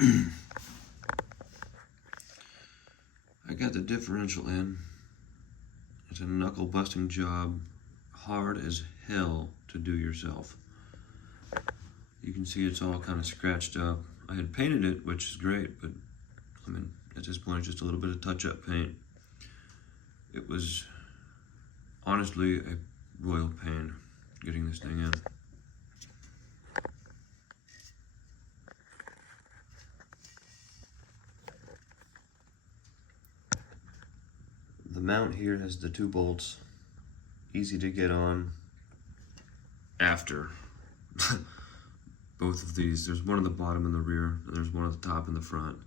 I got the differential in. It's a knuckle busting job, hard as hell to do yourself. You can see it's all kind of scratched up. I had painted it, which is great, but I mean, at this point it's just a little bit of touch-up paint. It was honestly a royal pain getting this thing in. The mount here has the 2 bolts, easy to get on after. Both of these, there's one at the bottom in the rear, and there's one at the top in the front.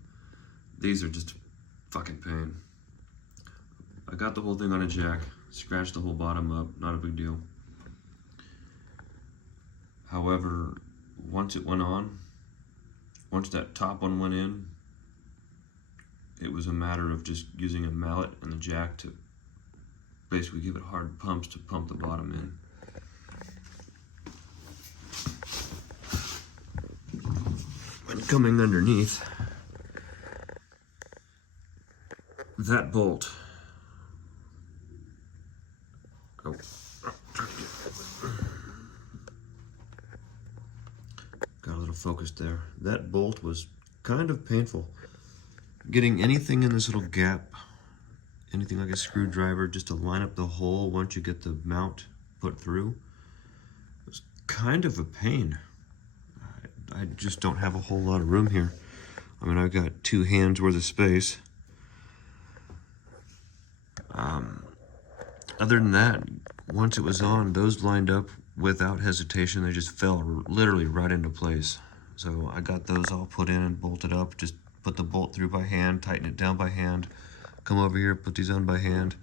These are just a fucking pain. I got the whole thing on a jack, scratched the whole bottom up, not a big deal. However, once it went on, once that top one went in, it was a matter of just using a mallet and the jack to basically give it hard pumps to pump the bottom in. When coming underneath, that bolt, got a little focus there. That bolt was kind of painful. Getting anything in this little gap, anything like a screwdriver, just to line up the hole once you get the mount put through, was kind of a pain. I just don't have a whole lot of room here. I mean, I've got 2 hands worth of space. Other than that, once it was on, those lined up without hesitation. They just fell literally right into place. So I got those all put in and bolted up. Just put the bolt through by hand, tighten it down by hand, come over here, put these on by hand,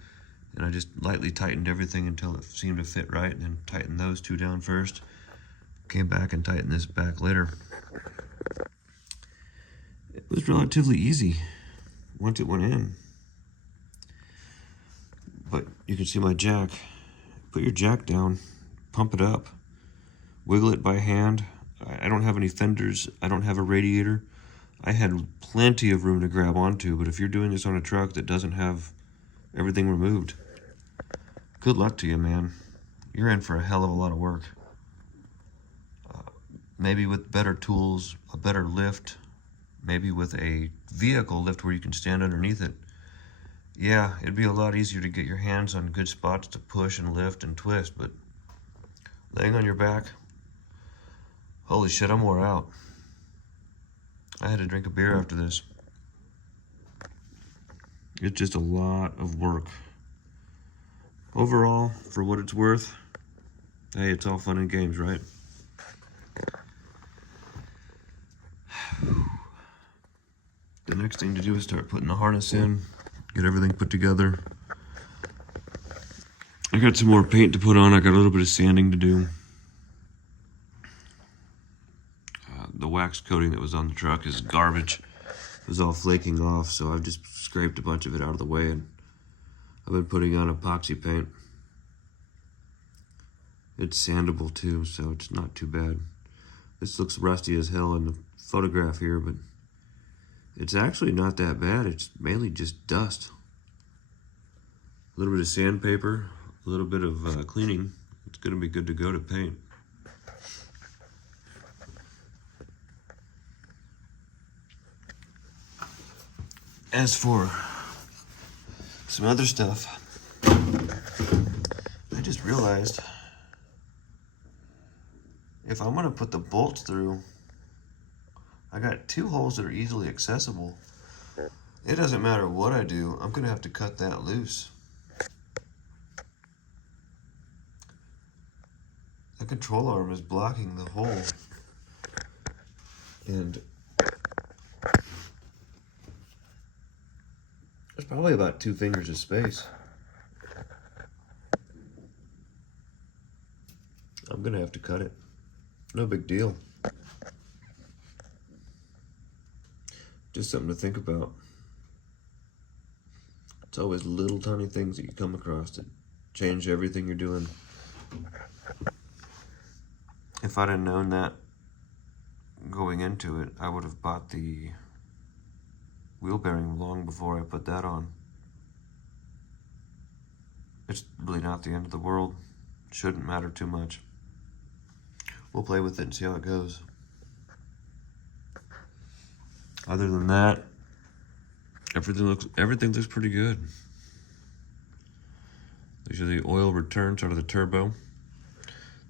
and I just lightly tightened everything until it seemed to fit right, and then tightened those 2 down first. Came back and tightened this back later. It was relatively easy once it went in. But you can see my jack. Put your jack down, pump it up, wiggle it by hand. I don't have any fenders, I don't have a radiator. I had plenty of room to grab onto, but if you're doing this on a truck that doesn't have everything removed, good luck to you, man. You're in for a hell of a lot of work. Maybe with better tools, a better lift, maybe with a vehicle lift where you can stand underneath it. Yeah, it'd be a lot easier to get your hands on good spots to push and lift and twist, but laying on your back, holy shit, I'm wore out. I had to drink a beer after this. It's just a lot of work. Overall, for what it's worth, hey, it's all fun and games, right? The next thing to do is start putting the harness in, get everything put together. I got some more paint to put on. I got a little bit of sanding to do. The wax coating that was on the truck is garbage. It was all flaking off, so I've just scraped a bunch of it out of the way, and I've been putting on epoxy paint. It's sandable too, so it's not too bad. This looks rusty as hell in the photograph here, but it's actually not that bad. It's mainly just dust. A little bit of sandpaper, a little bit of cleaning. It's gonna be good to go to paint. As for some other stuff, I just realized if I'm gonna put the bolts through, I got 2 holes that are easily accessible. It doesn't matter what I do, I'm gonna have to cut that loose. The control arm is blocking the hole, and there's probably about 2 fingers of space. I'm gonna have to cut it. No big deal. Just something to think about. It's always little tiny things that you come across that change everything you're doing. If I'd have known that going into it, I would have bought the wheel bearing long before I put that on. It's really not the end of the world. Shouldn't matter too much. We'll play with it and see how it goes. Other than that, everything looks pretty good. These are the oil returns out of the turbo.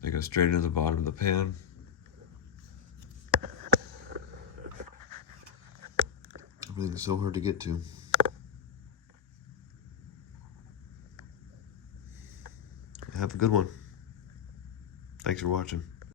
They go straight into the bottom of the pan. Everything is so hard to get to. Have a good one. Thanks for watching.